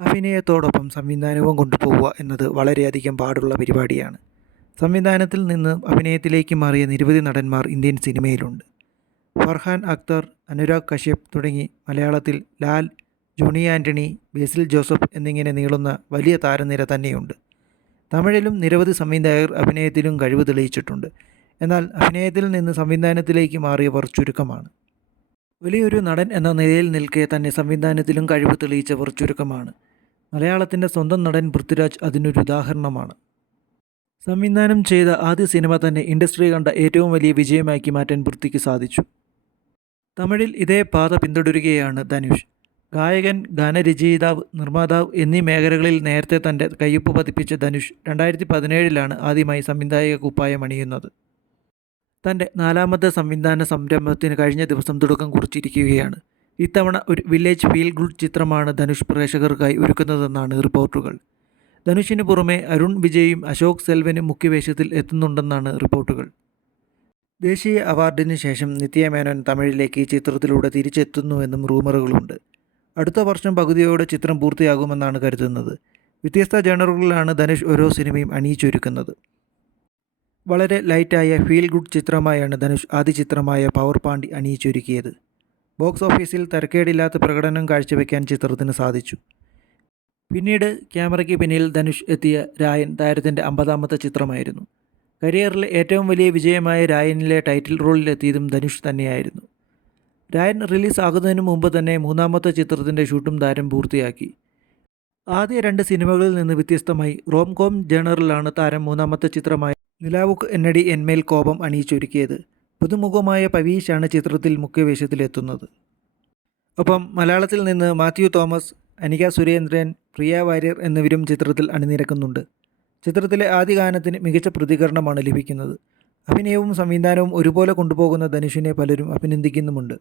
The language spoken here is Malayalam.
അഭിനയത്തോടൊപ്പം സംവിധാനവും കൊണ്ടുപോവുക എന്നത് വളരെയധികം പാടുള്ള പരിപാടിയാണ്. സംവിധാനത്തിൽ നിന്ന് അഭിനയത്തിലേക്ക് മാറിയ നിരവധി നടന്മാർ ഇന്ത്യൻ സിനിമയിലുണ്ട്. ഫർഹാൻ അക്തർ അനുരാഗ് കശ്യപ് തുടങ്ങി മലയാളത്തിൽ ലാൽ ജോണി ആന്റണി ബേസിൽ ജോസഫ് എന്നിങ്ങനെ നീളുന്ന വലിയ താരനിര തന്നെയുണ്ട്. തമിഴിലും നിരവധി സംവിധായകർ അഭിനയത്തിലും കഴിവ് തെളിയിച്ചിട്ടുണ്ട്. എന്നാൽ അഭിനയത്തിൽ നിന്ന് സംവിധാനത്തിലേക്ക് മാറിയവർ ചുരുക്കമാണ്. വലിയൊരു നടൻ എന്ന നിലയിൽ നിൽക്കെ തന്നെ സംവിധാനത്തിലും കഴിവ് തെളിയിച്ചവർ ചുരുക്കമാണ്. മലയാളത്തിന്റെ സ്വന്തം നടൻ പൃഥ്വിരാജ് അതിനൊരു ഉദാഹരണമാണ്. സംവിധാനം ചെയ്ത ആദ്യ സിനിമ തന്നെ ഇൻഡസ്ട്രി കണ്ട ഏറ്റവും വലിയ വിജയമാക്കി മാറ്റാൻ പൃഥ്വിക്ക് സാധിച്ചു. തമിഴിൽ ഇതേ പാത പിന്തുടരുകയാണ് ധനുഷ്. ഗായകൻ ഗാനരചയിതാവ് നിർമ്മാതാവ് എന്നീ മേഖലകളിൽ നേരത്തെ തന്റെ കയ്യൊപ്പ് പതിപ്പിച്ച ധനുഷ് രണ്ടായിരത്തി പതിനേഴിലാണ് ആദ്യമായി സംവിധായക കുപ്പായം അണിയുന്നത്. തന്റെ നാലാമത്തെ സംവിധാന സംരംഭത്തിന് കഴിഞ്ഞ ദിവസം തുടക്കം കുറിച്ചിരിക്കുകയാണ്. ഇത്തവണ ഒരു വില്ലേജ് ഫീൽ ഗുഡ് ചിത്രമാണ് ധനുഷ് പ്രേക്ഷകർക്കായി ഒരുക്കുന്നതെന്നാണ് റിപ്പോർട്ടുകൾ. ധനുഷിന് പുറമെ അരുൺ വിജയും അശോക് സെൽവനും മുഖ്യവേഷത്തിൽ എത്തുന്നുണ്ടെന്നാണ് റിപ്പോർട്ടുകൾ. ദേശീയ അവാർഡിന് ശേഷം നിത്യ മേനോൻ തമിഴിലേക്ക് ഈ ചിത്രത്തിലൂടെ തിരിച്ചെത്തുന്നുവെന്നും റൂമറുകളുണ്ട്. അടുത്ത വർഷം പകുതിയോടെ ചിത്രം പൂർത്തിയാകുമെന്നാണ് കരുതുന്നത്. വ്യത്യസ്ത ജേണറുകളിലാണ് ധനുഷ് ഓരോ സിനിമയും അണിയിച്ചൊരുക്കുന്നത്. വളരെ ലൈറ്റായ ഫീൽ ഗുഡ് ചിത്രമായാണ് ധനുഷ് ആദ്യ ചിത്രമായ പവർ പാണ്ടി അണിയിച്ചൊരുക്കിയത്. ബോക്സ് ഓഫീസിൽ തരക്കേടില്ലാത്ത പ്രകടനം കാഴ്ചവെക്കാൻ ചിത്രത്തിന് സാധിച്ചു. പിന്നീട് ക്യാമറയ്ക്ക് പിന്നിൽ ധനുഷ് എത്തിയ രായൻ താരത്തിന്റെ അമ്പതാമത്തെ ചിത്രമായിരുന്നു. കരിയറിലെ ഏറ്റവും വലിയ വിജയമായ രായനിലെ ടൈറ്റിൽ റോളിലെത്തിയതും ധനുഷ് തന്നെയായിരുന്നു. രായൻ റിലീസ് ആകുന്നതിന് മുമ്പ് തന്നെ മൂന്നാമത്തെ ചിത്രത്തിന്റെ ഷൂട്ടും താരം പൂർത്തിയാക്കി. ആദ്യ രണ്ട് സിനിമകളിൽ നിന്ന് വ്യത്യസ്തമായി റോം കോം ജേണറിലാണ് താരം മൂന്നാമത്തെ ചിത്രമായ നിലാവുക്ക് എന്നടി എന്മേൽ കോപം അണിയിച്ചൊരുക്കിയത്. പുതുമുഖമായ പവീഷാണ് ചിത്രത്തിൽ മുഖ്യവേഷത്തിലെത്തുന്നത്. ഒപ്പം മലയാളത്തിൽ നിന്ന് മാത്യു തോമസ് അനിക സുരേന്ദ്രൻ പ്രിയ വാര്യർ എന്നിവരും ചിത്രത്തിൽ അണിനിരക്കുന്നുണ്ട്. ചിത്രത്തിലെ ആദ്യ ഗാനത്തിന് മികച്ച പ്രതികരണമാണ് ലഭിക്കുന്നത്. അഭിനയവും സംവിധാനവും ഒരുപോലെ കൊണ്ടുപോകുന്ന ധനുഷിനെ പലരും അഭിനന്ദിക്കുന്നുമുണ്ട്.